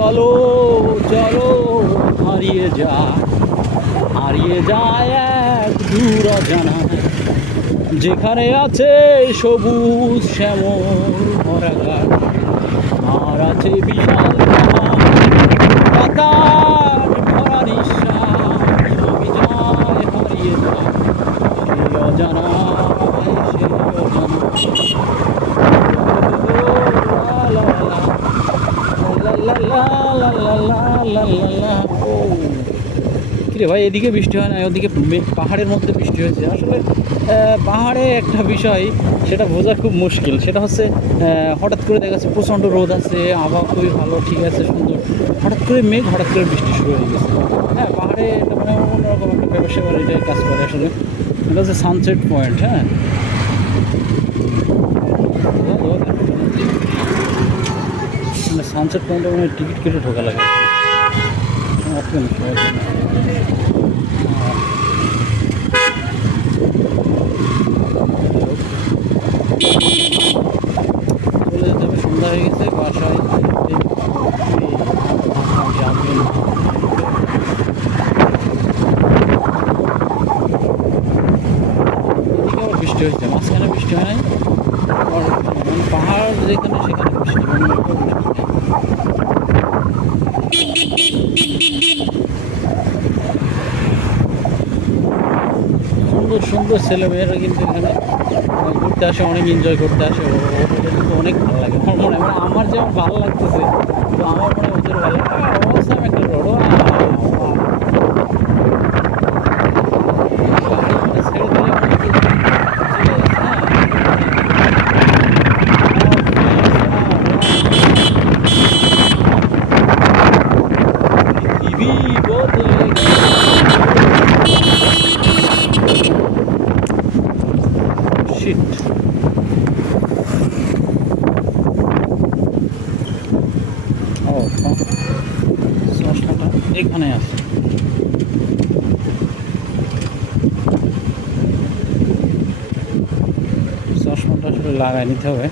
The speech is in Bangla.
চলো চলো হারিয়ে যায় এক দূর অজানায়, যেখানে আছে সবুজ শ্যামল ভরা ঘাট, আর আছে বিশাল বাতাস ভরা নিঃশ্বাস। আমি যাই হারিয়ে যাই সেই অজানায়, সেই অজানায়। কিরে ভাই, এদিকে বৃষ্টি হয় না, ওদিকে পাহাড়ের মধ্যে বৃষ্টি হয়েছে। আসলে পাহাড়ে একটা বিষয়, সেটা বোঝা খুব মুশকিল। সেটা হচ্ছে হঠাৎ করে দেখা যাচ্ছে প্রচণ্ড রোদ আছে, আবহাওয়া খুবই ভালো, ঠিক আছে, সুন্দর, হঠাৎ করে মেঘ, হঠাৎ করে বৃষ্টি শুরু হয়ে গেছে। হ্যাঁ, পাহাড়ে এটা মানে অন্যরকম একটা ব্যবসা করে, এটাই কাজ করে আসলে। এটা হচ্ছে সানসেট পয়েন্ট। হ্যাঁ, সানসেট পয়েন্টে মানে টিকিট কেটে ঢোকা লাগে। চলে যেতে হবে, সন্ধ্যা হয়ে গেছে, বাসায় বৃষ্টি হয়েছে, মাঝখানে বৃষ্টি হয় নাই। পাহাড় যেখানে সেখানে বৃষ্টি, সুন্দর সুন্দর ছেলেমেয়েরা কিন্তু এখানে ঘুরতে আসে, অনেক এনজয় করতে আসে। ওদের কিন্তু অনেক ভালো লাগে আমার মনে হয়, মানে আমার যেমন ভালো লাগতেছে, তো আমার মনে হয় ওদের ভালো লাগে। অবশ্যই আমি একটা রোড ছেড়ে দিলে পৃথিবী বদলে শিট। ও, চশমাটা এখানে আছে। চশমাটা আসলে লাগাই নিতে হবে।